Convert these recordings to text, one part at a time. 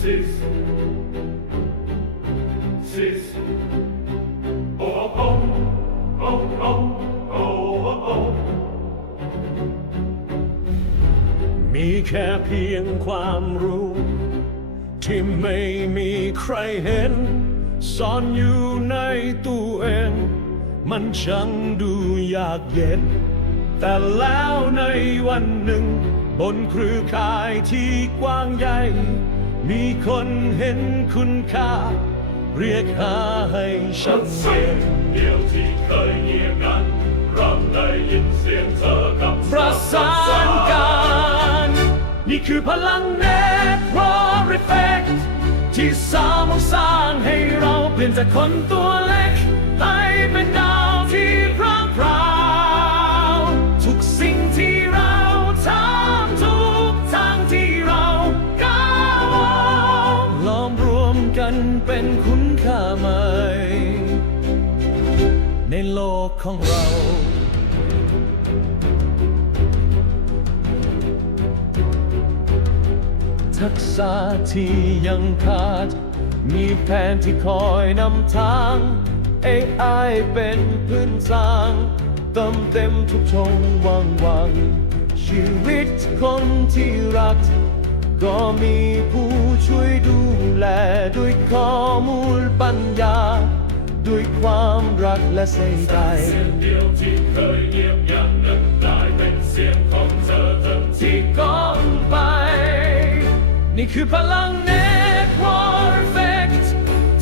Six. Six. Oh, oh, oh, oh, oh, oh, oh. มีแค่เพียงความรู้ ที่ไม่มีใครเห็น ซ่อนอยู่ในตัวเอง มันช่างดูยากเย็น แต่แล้วในวันหนึ่ง บนเครือข่ายที่กว้างใหญ่ มีคนเห็นคุณค่า เรียกหาให้ฉันเสียงเดียวที่เคยเงียบงันเราได้ยินเสียงเธอกับประสานกัน นี่คือพลังเน็ตวอร์ Effect ที่สามารถสร้างให้เราเปลี่ยนจากคนตัวเล็กให้เป็นดาวที่พร่างพราวทุกสิ่งที่เราทำทุกทางที่เราก้าวล้อมรวมกันเป็นคุณค่าใหม่ ในโลกของเรา ทักษะที่ยังขาด มีแผนที่คอยนำทาง AI เป็นพื้นสร้างเติมเต็มทุกช่องว่างวังชีวิตคนที่รัก ก็มีผู้ช่วยดูแล ด้วยข้อมูลปัญญา ด้วยความรักและใส่ใจเสียงเดียวที่เคยเงียบงันนั้น คือพลังเน็ตวอร์เฟก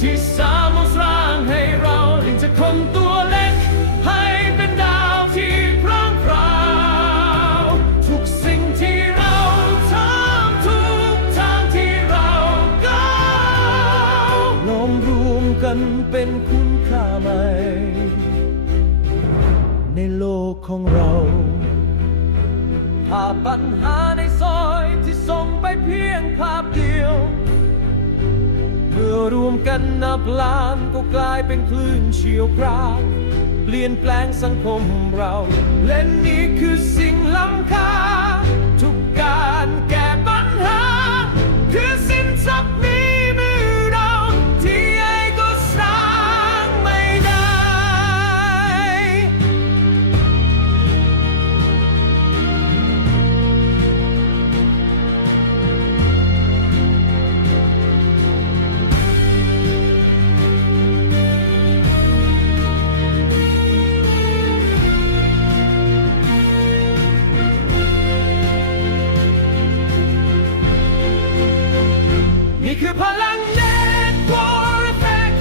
ที่สามารถสร้างให้เราถึงจะคนตัวเล็ก ให้เป็นดาวที่พร่างพราวทุกสิ่งที่เราทำทุกทางที่เราก้าวล้อมรวมกันเป็นคุณค่าใหม่ ในโลกของเราภาปัญหา ภาพเดียว เมื่อรวมกันนับล้านก็กลายเป็นคลื่นเชียวกรากเปลี่ยนแปลงสังคมเรา และนี่คือสิ่งล้ำค่า นี่คือพลังเน็ตวอร์เฟก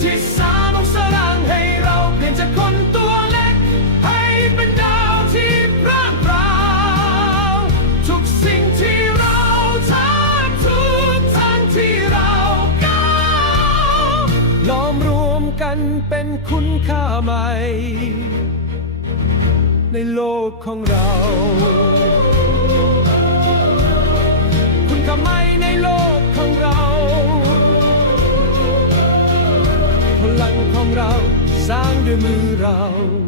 ที่สามารถสร้างให้เราเปลี่ยนจากคนตัวเล็ก ให้เป็นดาวที่พร่างพราวทุกสิ่งที่เราทำทุกทางที่เราก้าวล้อมรวมกันเป็นคุณค่าใหม่ ในโลกของเรา พลัง